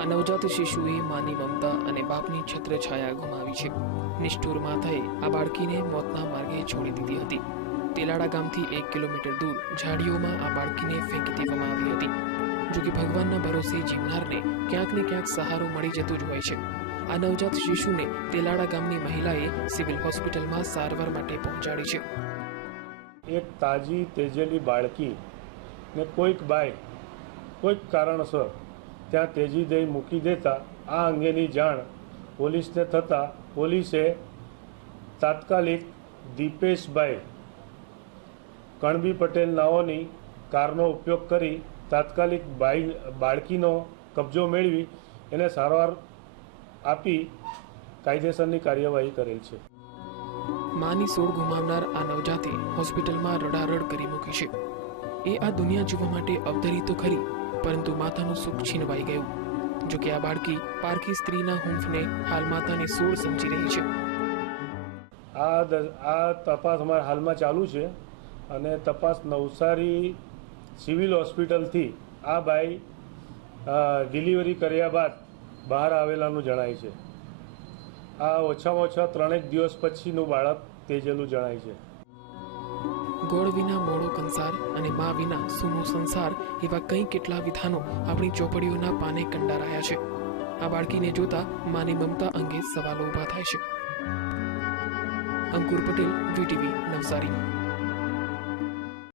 આ નવજાત શિશુએ માની મમતા અને બાપની છત્રછાયા ગુમાવી છે. નિષ્ઠુર માતાએ આ બાળકીને મોતના માર્ગે છોડી દીધી હતી. તેલાડા ગામથી એક કિલોમીટર દૂર ઝાડીઓમાં આ બાળકીને ફેંકી દેવામાં આવી હતી. જો કે ભગવાનના ભરોસે જીવનારને ક્યાંક ને ક્યાંક સહારો મળી જતો જ હોય છે. આ નવજાત શિશુને તેલાડા ગામની મહિલાએ સિવિલ હોસ્પિટલમાં સારવાર માટે પહોંચાડી છે. એક તાજી, તેજેલી બાળકીને કોઈક બાય કોઈક કારણસર ત્યાં તેજી દઈ મૂકી દેતા આ અંગેની જાણ પોલીસને થતાં પોલીસે તાત્કાલિક દીપેશભાઈ કણબી પટેલ નાઓની કારનો ઉપયોગ કરી તાત્કાલિક બાઈ, બાળકીનો કબજો મેળવી એને સારવાર આપી કાયદેસરની કાર્યવાહી કરેલ છે. માની સોળ ગુમાવનાર આ નવજાતે હોસ્પિટલમાં રડારડ કરી મૂકી છે. એ આ દુનિયા જોવા માટે અવતરી તો ખરી પરંતુ માતાનું સુખ છીનવાઈ ગયું. જો કે આ બાળકી પારકી સ્ત્રીના હુંફને હાલ માતાની સોળ સમજી રહી છે. આ આ તપાસ અમારા હાલમાં ચાલુ છે અને તપાસ નવસારી સિવિલ હોસ્પિટલથી આ બાઈ ડિલિવરી કર્યા બાદ બહાર આવેલાનું જણાય છે. આ ઓછામાં ઓછા ત્રણેક દિવસ પછીનું બાળક તેજેલું જણાય છે. ગોળ વિના મોડો કંસાર અને મા વિના સૂનો સંસાર એવા કંઈ કેટલા વિધાનો આપણી ચોપડીઓના પાને કંડારાયા છે. આ બાળકીને જોતા માની મમતા અંગે સવાલો ઊભા થાય છે. અંકુર પટેલ, વીટીવી નવસારી.